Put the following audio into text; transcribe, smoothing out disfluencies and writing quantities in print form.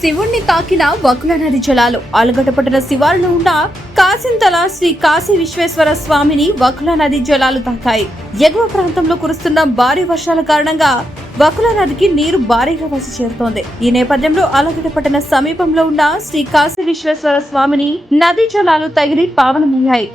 శివుణ్ణి తాకిన వకుల నది జలాలు. ఆలగడ్డ పట్టణ శివారులో ఉన్న కాసింతల శ్రీ కాశీ విశ్వేశ్వర స్వామిని వకుల నది జలాలు తాకాయి. ఎగువ ప్రాంతంలో కురుస్తున్న భారీ వర్షాల కారణంగా వకుల నదికి నీరు భారీగా వచ్చి చేరుతోంది. ఈ నేపథ్యంలో ఆలగడ్డ పట్టణ సమీపంలో ఉన్న శ్రీ కాశీ విశ్వేశ్వర స్వామిని నది జలాలు తగిలి పావనమయ్యాయి.